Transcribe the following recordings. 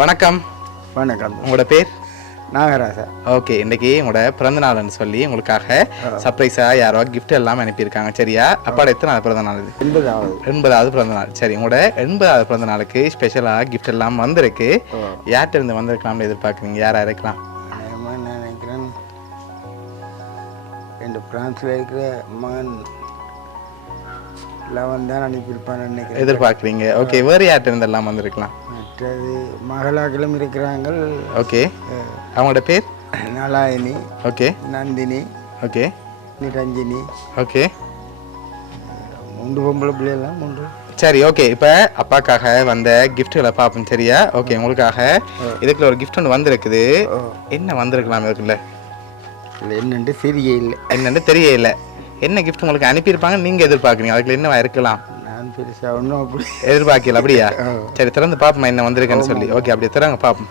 வணக்கம். வணக்கம். உங்களோட பேர்? நாகராஜா. ஓகே, இன்னைக்கு உங்களோட பிறந்த நாள்னு சொல்லி உங்களுக்காக சர்ப்ரைஸாக யாரோ கிஃப்ட் எல்லாம் அனுப்பியிருக்காங்க. சரியா? அப்பாட எத்தனை பிறந்த நாள் இது? 80வது பிறந்த நாள். சரி, உங்களோட 80வது பிறந்த நாளுக்கு ஸ்பெஷலாக கிஃப்ட் எல்லாம் வந்திருக்கு. யார்கிட்ட இருந்து வந்திருக்கலாம்னு எதிர்பார்க்குறீங்க? யாராக இருக்கலாம்? நினைக்கிறேன் என் பிரான்ஸில் இருக்கிற மகன் எல்லாம் தான் அனுப்பியிருப்பான்னு நினைக்கிறேன். எதிர்பார்க்குறீங்க. ஓகே, வேறு யார்கிட்ட இருந்து எல்லாம் வந்திருக்கலாம்? மற்றது மகளாக்களும் இருக்கிறாங்க. ஓகே, அவங்களோட பேர்? Nalayini. Okay. Nandini. Okay. Niranjini. Okay. 3 பொம்பளை பிள்ளைலாம் 3. சரி, ஓகே. இப்போ அப்பாக்காக வந்த கிஃப்ட்டுகளை பார்ப்போம். சரியா? ஓகே, உங்களுக்காக இதுக்குள்ள ஒரு கிஃப்ட் ஒன்று வந்திருக்குது. என்ன வந்திருக்கலாம் இதுக்குள்ள? என்னென்று தெரியல. என்னென்னு தெரியல. என்ன கிஃப்ட் உங்களுக்கு அனுப்பியிருப்பாங்க நீங்கள் எதிர்பார்க்குறீங்க? அதுக்குள்ள என்னவா இருக்கலாம்? நான் பெருசாக ஒன்றும் அப்படி எதிர்பார்க்கல. அப்படியா? சரி, திறந்து பார்ப்போம் என்ன வந்திருக்குன்னு சொல்லி. ஓகே, அப்படியே திறங்க பார்ப்போம்.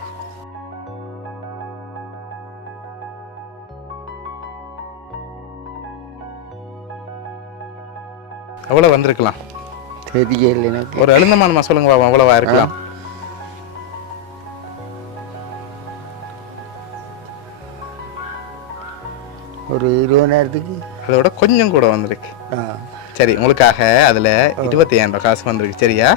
எவ்வளோ வந்திருக்கலாம்? தெரியல எனக்கு. ஒரு எழுந்தமானமா சொல்லுங்க பாப்போம், எவ்வளவா இருக்கலாம்? ஒரு 20,000க்கு. அதோட கொஞ்சம் கூட வந்திருக்கு. சரி, உங்களுக்காக அதில் 25,000 ரூபாய் காசு வந்திருக்கு. சரியா?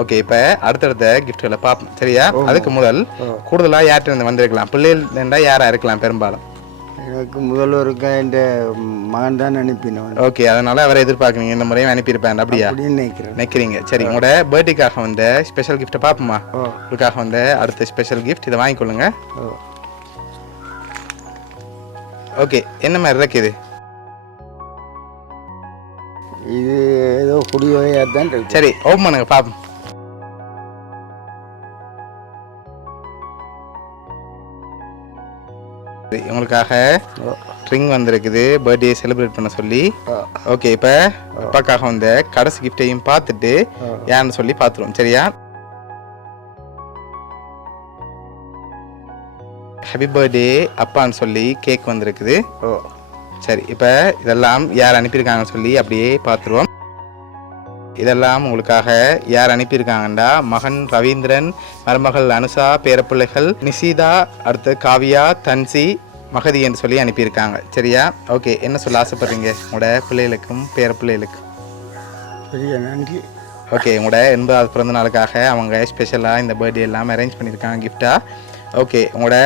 ஓகே, இப்போ அடுத்தடுத்த கிஃப்ட்களை பார்ப்போம். சரியா? அதுக்கு முதல் கூடுதலாக யார்கிட்ட இருந்து வந்திருக்கலாம்? பிள்ளைகள்டா யாராக இருக்கலாம்? பெரும்பாலும் எனக்கு முதல்வருக்கு என் மகன் தான் அனுப்பினோம். ஓகே, அதனால அவரை எதிர்பார்க்குறீங்க. இந்த முறையும் அனுப்பியிருப்பேன். அப்படியா நினைக்கிறீங்க? சரி, உங்களோட பர்த்டேக்காக வந்த ஸ்பெஷல் கிஃப்ட்டை பார்ப்போமா? உங்களுக்காக வந்த அடுத்த ஸ்பெஷல் கிஃப்ட் இதை வாங்கிக்கொள்ளுங்க. ஓகே, என்ன மாதிரி இருக்குது? இது ஏதோ குடி வகையாக தான் இருக்கு. சரி, ஓப்பன் பண்ணுங்க பார்ப்போம். உங்களுக்காக ட்ரிங் வந்திருக்குது, பர்த்டே செலிப்ரேட் பண்ண சொல்லி. ஓகே, இப்போ அப்பாக்காக வந்த கடைசி கிஃப்டையும் பார்த்துட்டு யாருன்னு சொல்லி பார்த்துருவோம். சரியா? ஹாப்பி பர்த்டே அப்பான்னு சொல்லி கேக் வந்திருக்குது. சரி, இப்போ இதெல்லாம் யார் அனுப்பியிருக்காங்கன்னு சொல்லி அப்படியே பார்த்துருவோம். இதெல்லாம் உங்களுக்காக யார் அனுப்பியிருக்காங்கண்டா மகன் ரவீந்திரன், மருமகள் அனுஷா, பேரப்பிள்ளைகள் நிஷிதா, அடுத்து காவியா, தன்சி, மகதி என்று சொல்லி அனுப்பியிருக்காங்க. சரியா? ஓகே, என்ன சொல்ல ஆசைப்படுறீங்க உங்களோட பிள்ளைகளுக்கும் பேரப்பிள்ளைகளுக்கும்? சரியா, நன்றி. ஓகே, உங்களோட 80வது பிறந்த நாளுக்காக அவங்க ஸ்பெஷலாக இந்த பர்த்டே எல்லாம் அரேஞ்ச் பண்ணியிருக்காங்க கிஃப்டா. ஓகே, உங்களோட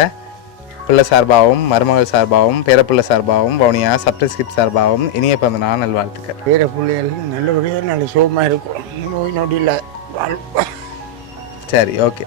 பிள்ளை சார்பாகவும் மருமகள் சார்பாகவும் பேரப்பிள்ளை சார்பாகவும் வவுனியா சப்ரஸ் கிஃப்ட் சார்பாகவும் இனிய பிறந்த நாள் நல்வாழ்த்துக்கள். பேரப்பிள்ளைகள் நல்லபடியாக நல்ல சுகமாக இருக்கும், நோய் நொடி இல்லை. சரி, ஓகே.